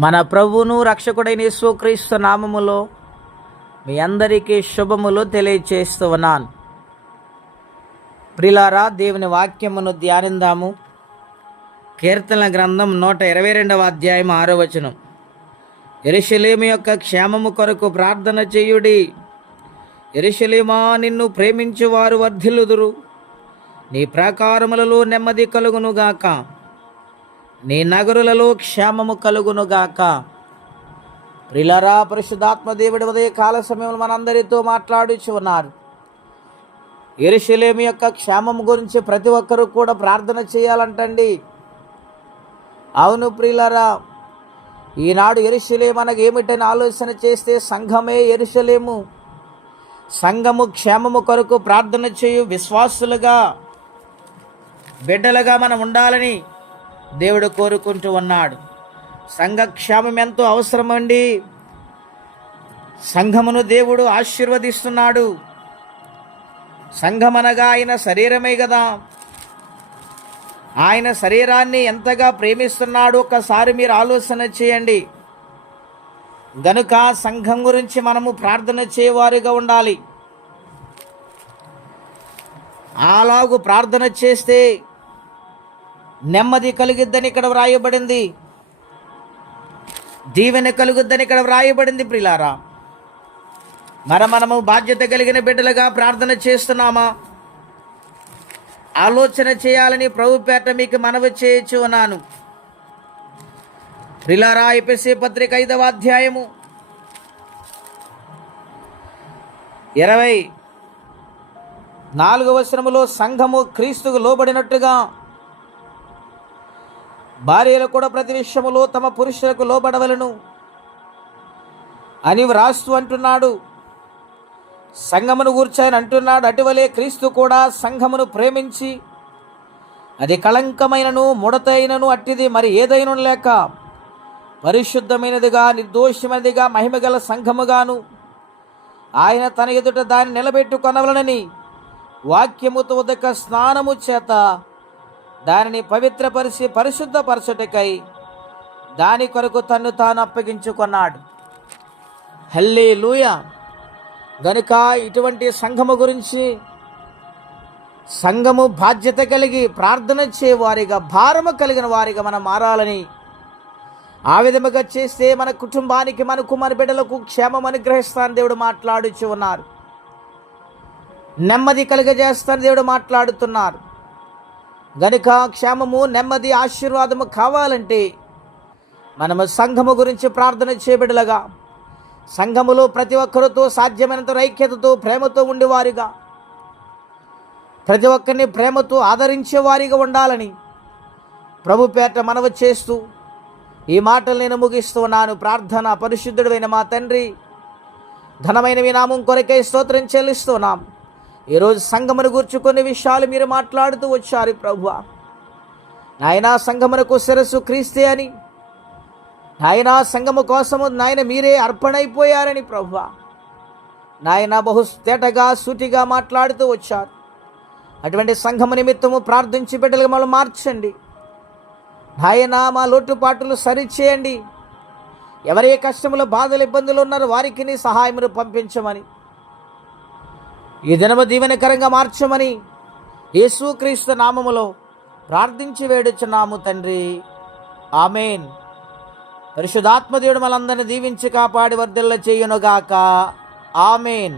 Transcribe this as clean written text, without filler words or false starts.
మన ప్రభువును రక్షకుడైన యేసుక్రీస్తు నామములో మీ అందరికీ శుభములు తెలియచేస్తూ ఉన్నాను. ప్రియులారా, దేవుని వాక్యమును ధ్యానిందాము. కీర్తనల గ్రంథం 122వ అధ్యాయం 6వ వచనం. యెరూషలేము యొక్క క్షేమము కొరకు ప్రార్థన చేయుడి. యెరూషలేమా, నిన్ను ప్రేమించువారు వర్ధిల్లుదురు. నీ ప్రాకారములలో నెమ్మది కలుగునుగాక, నీ నగరులలో క్షేమము కలుగునుగాక. ప్రియులారా, పరిశుద్ధాత్మ దేవుడి ఉదయ కాల సమయంలో మనందరితో మాట్లాడుచు ఉన్నారు. యెరూషలేము యొక్క క్షేమం గురించి ప్రతి ఒక్కరూ కూడా ప్రార్థన చేయాలంటండి. అవును ప్రియులారా, ఈనాడు యెరూషలేము అనగా ఏమిటని ఆలోచన చేస్తే సంఘమే యెరూషలేము. సంఘము క్షేమము కొరకు ప్రార్థన చేయు విశ్వాసులుగా, బిడ్డలుగా మనం ఉండాలని దేవుడు కోరుకుంటూ ఉన్నాడు. సంఘ క్షేమం ఎంతో అవసరమండి. సంఘమును దేవుడు ఆశీర్వదిస్తున్నాడు. సంఘమనగా ఆయన శరీరమే కదా. ఆయన శరీరాన్ని ఎంతగా ప్రేమిస్తున్నాడు ఒక్కసారి మీరు ఆలోచన చేయండి. గనుక సంఘం గురించి మనము ప్రార్థన చేయవారుగా ఉండాలి. అలాగూ ప్రార్థన చేస్తే నెమ్మది కలుగుద్దని ఇక్కడ వ్రాయబడింది. దీవెన కలుగుద్దని ఇక్కడ వ్రాయబడింది. ప్రియులారా, మనము బాధ్యత కలిగిన బిడ్డలుగా ప్రార్థన చేస్తున్నామా? ఆలోచన చేయాలని ప్రభు పేట మీకు మనవి చేయొచ్చు అన్నాను. ప్రియులారా, ఎఫెసీ పత్రిక 5వ అధ్యాయము 24వ వచనములో సంఘము క్రీస్తుకు లోబడినట్టుగా భార్యలు కూడా ప్రతి విషయములో తమ పురుషులకు లోబడవలను అని వ్రాస్తూ అంటున్నాడు. సంఘమును గూర్చి ఆయన అంటున్నాడు, అటువలే క్రీస్తు కూడా సంఘమును ప్రేమించి అది కళంకమైనను ముడతైనను అట్టిది మరి ఏదైనా లేక పరిశుద్ధమైనదిగా నిర్దోషమైనదిగా మహిమగల సంఘముగాను ఆయన తన ఎదుట దాన్ని నిలబెట్టుకొనవలనని వాక్యముతో ఉదక స్నానము చేత దానిని పవిత్రపరిచి పరిశుద్ధపరచుటకై దాని కొరకు తన్ను తాను అప్పగించుకున్నాడు. హల్లెలూయా. గనుక ఇటువంటి సంఘము గురించి సంఘము బాధ్యత కలిగి ప్రార్థన చేయవారిగా, భారము కలిగిన వారిగా మనం మారాలని, ఆ విధముగా చేస్తే మన కుటుంబానికి, మనకు, మన బిడ్డలకు క్షేమం అనుగ్రహిస్తానని దేవుడు మాట్లాడుచు ఉన్నారు. నెమ్మది కలిగజేస్తానని దేవుడు మాట్లాడుతున్నారు. గనుక క్షేమము, నెమ్మది, ఆశీర్వాదము కావాలంటే మనము సంఘము గురించి ప్రార్థన చేయబిడలుగా, సంఘములో ప్రతి ఒక్కరితో సాధ్యమైనంత ఐక్యతతో ప్రేమతో ఉండేవారిగా, ప్రతి ఒక్కరిని ప్రేమతో ఆదరించేవారిగా ఉండాలని ప్రభు పేట మనవి చేస్తూ ఈ మాటలు నేను ముగిస్తూ ఉన్నాను. ప్రార్థన. పరిశుద్ధుడైన మా తండ్రి, ఘనమైన మీ నామం కొరకై స్తోత్రం చెల్లిస్తున్నాం. ఈరోజు సంఘమును గూర్చి కొన్ని విషయాలు మీరు మాట్లాడుతూ వచ్చారు ప్రభువా. నాయనా, సంఘమునకు శిరస్సు క్రీస్తే అని, నాయనా సంఘము కోసము నాయన మీరే అర్పణైపోయారని ప్రభువా నాయన బహు తేటగా సూటిగా మాట్లాడుతూ వచ్చారు. అటువంటి సంఘము నిమిత్తము ప్రార్థించి బిడ్డలుగా మమ్మల్ని మార్చండి నాయన. మా లోటుపాట్లు సరిచేయండి. ఎవరే కష్టములు, బాధలు, ఇబ్బందులు ఉన్నారో వారికి నీ సహాయమును పంపించమని, ఈ దినము దీవెనకరంగా మార్చమని యేసుక్రీస్తు నామములో ప్రార్థించి వేడుచున్నాము తండ్రి. ఆమేన్. పరిశుద్ధాత్మ దేవుడు మనందరిని దీవించి కాపాడి వర్ధిల్ల చేయునుగాక. ఆమేన్.